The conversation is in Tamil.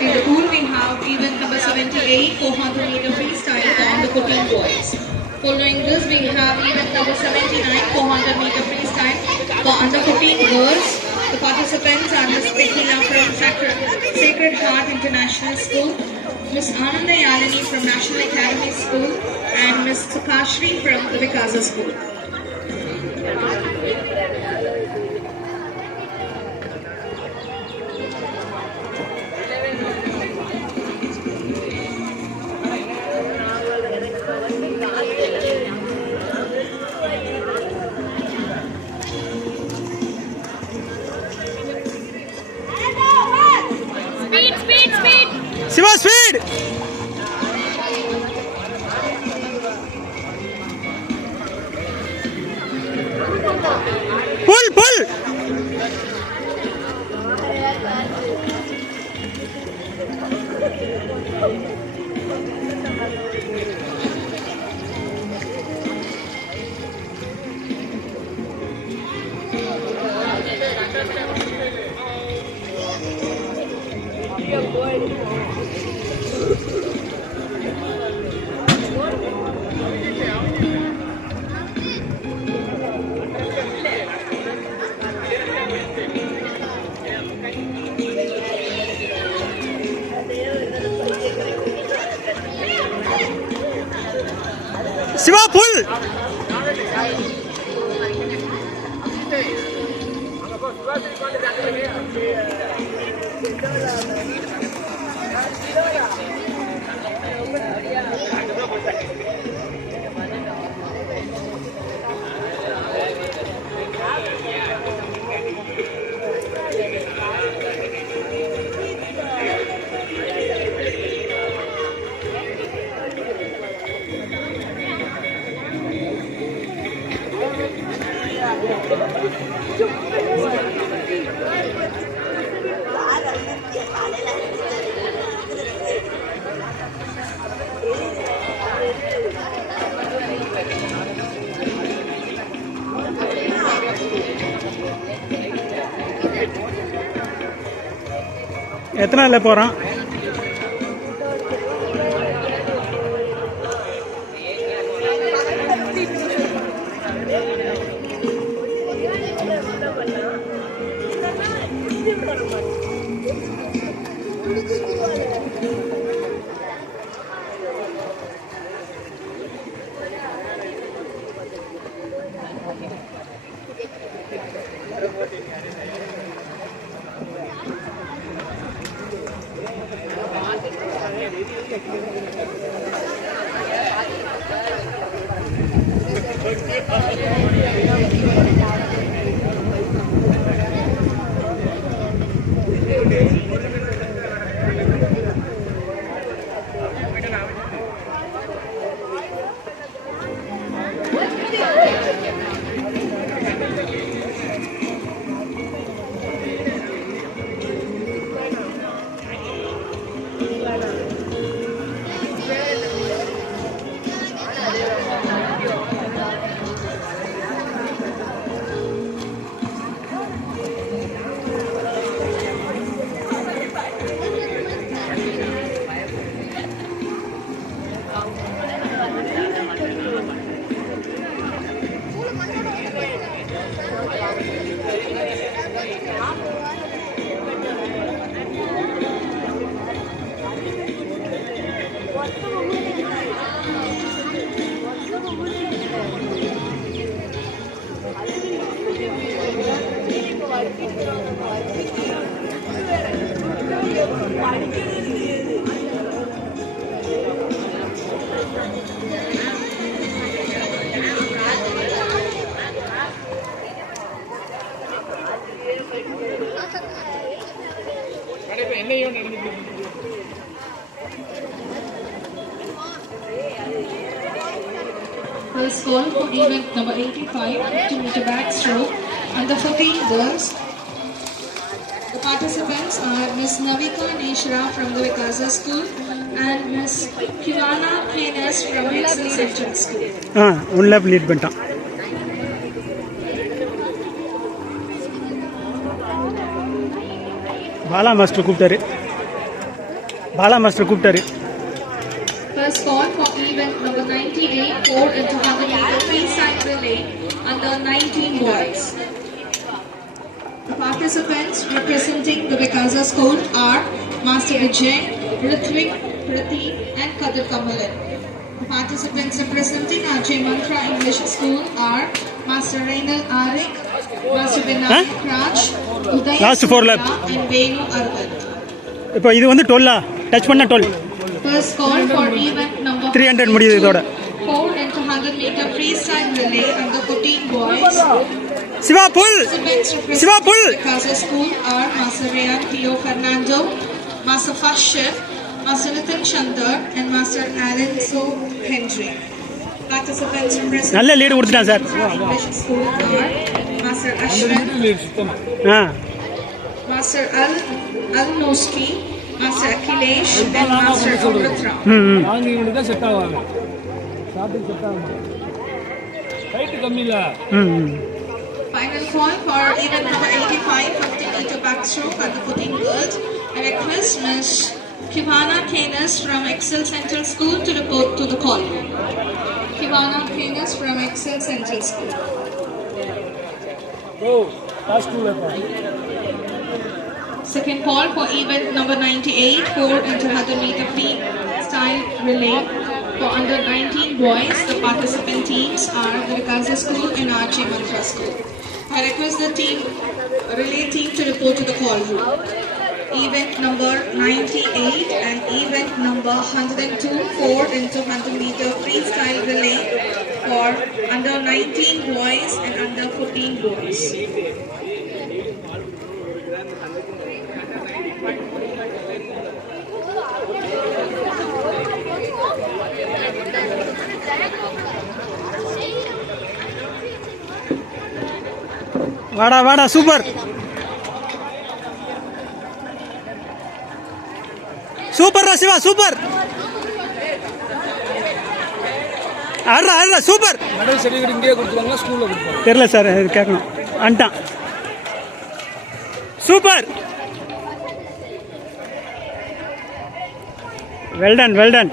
In the pool, we have event number 78, 400 meter freestyle on the 14 boys. Following this, we have event number 79, 400 meter freestyle for under 14 girls. The participants are Ms. Pekila from Sacred Heart International School, Ms. Ananda Yalini from National Academy School, and Ms. Sukashri from the Vikasa School. Shiva, speed! Pull! Shiva, pull! எத்தனை நாளில் போகிறான்? First call for event number 85, 50-meter backstroke, under 14 girls. The participants are Ms. Navika Neshra from the Vikasa School and Ms. Kivana Knes from Excel Central School. One lap lead பண்ணிட்டான். பாலா மாஸ்டர் கூப்பிட்டாரு. பாலா மாஸ்டர் கூப்பிட்டாரு. First call for event number 98, 4 into 100 meter freestyle relay under 19 boys. The participants representing the Vikasa School are Master Vijay, Ritvik, Prateek and Kadir Kamalan. The participants representing Ajay Mantra English School are Master Rainal Arik, Master Vinayak Raj, Uday Last 4 lap. Surya and Venu Arvind. இப்போ இது வந்து 12 டச் பண்ண 12 First call for event number 300 முடியுது இதோட. 4 into 100 meter freestyle relay under 14 boys. Siva pull Siva, pull. Vikasa School are Master Rayan Theo Fernando, Master Fashif, Master Nathan Chandar and Master Alonso Henry. Participants representing நல்ல லீடு கொடுத்துட்டான் sir. English School are Master Ashwin, ஆ Master Al-Noski, Master Akhilesh and Master Amritra. ம் இவனுக்கு தான் செட் ஆவாங்க. ஷார்ட்டுக்கு செட் ஆகும். ஹைட் கம்மி இல்ல. ம் Final call for event number 85, 50 meter backstroke at the 14 girls. I request Ms. Kivana Canis from Excel Central School to report to the call. Kivana Canis from Excel Central School. ஓ லாஸ்ட் டூ லேப்பா. Second call for event number 98, 4 into 100 meter freestyle relay for under 19 boys. The participant teams are the Vikasa School and Archie Mantra School. I request the relay team to report to the call room. Event number 98 and event number 102, 4 into 100 meter freestyle relay for under 19 boys and under 14 boys. வாடா வாடா சூப்பர் சூப்பர்ரா சிவா சூப்பர் ஆடுறா ஆடுறா சூப்பர். மெடல் சர்டிஃபிகேட் இங்கேயே கொடுத்துருவாங்களா ஸ்கூல்ல கொடுப்பாங்க? தெரியல சார் இது கேட்கணும் வந்துட்டான் சூப்பர் வெல்டன் வெல்டன்